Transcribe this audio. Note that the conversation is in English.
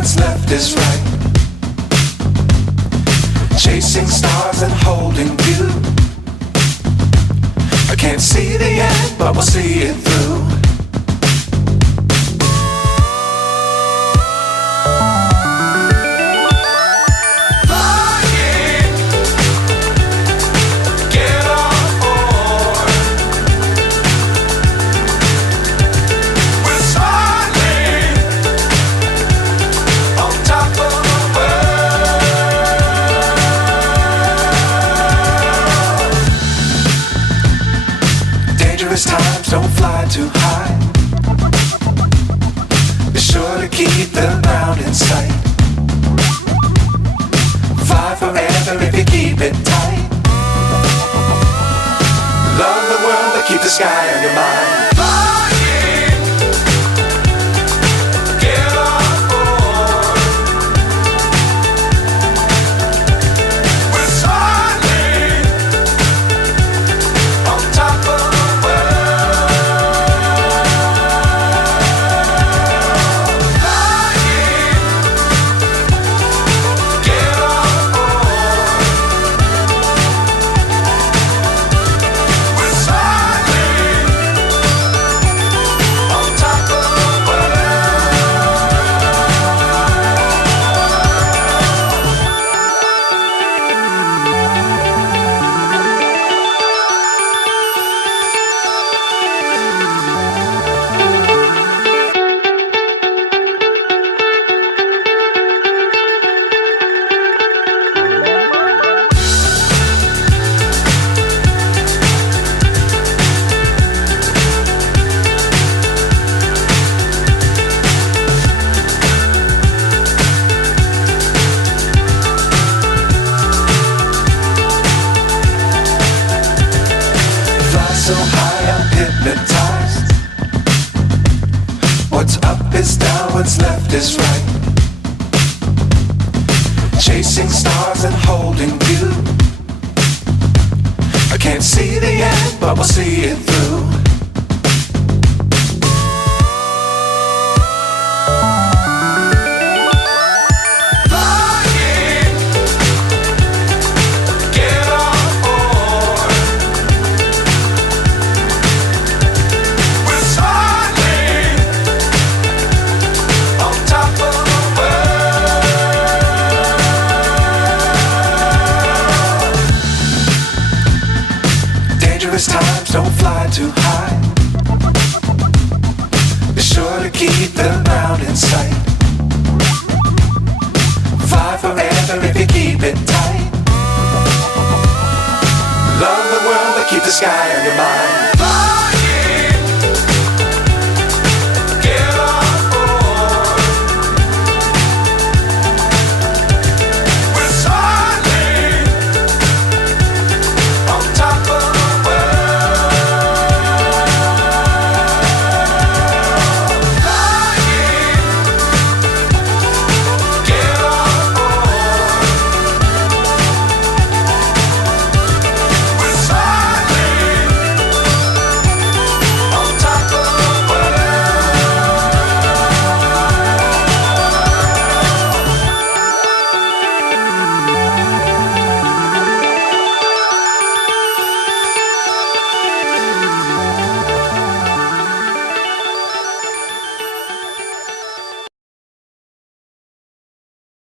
what's left is right. Chasing stars and holding you. I can't see the end, but we'll see it through. Times don't fly too high. Be sure to keep the ground in sight. Fly forever if you keep it tight. Love the world but keep the sky on your mind. So high I'm hypnotized. What's up is down, what's left is right. Chasing stars and holding you. I can't see the end, but we'll see it through. Times don't fly too high. Be sure to keep the ground in sight. Fly forever if you keep it tight. Love the world but keep the sky on your mind.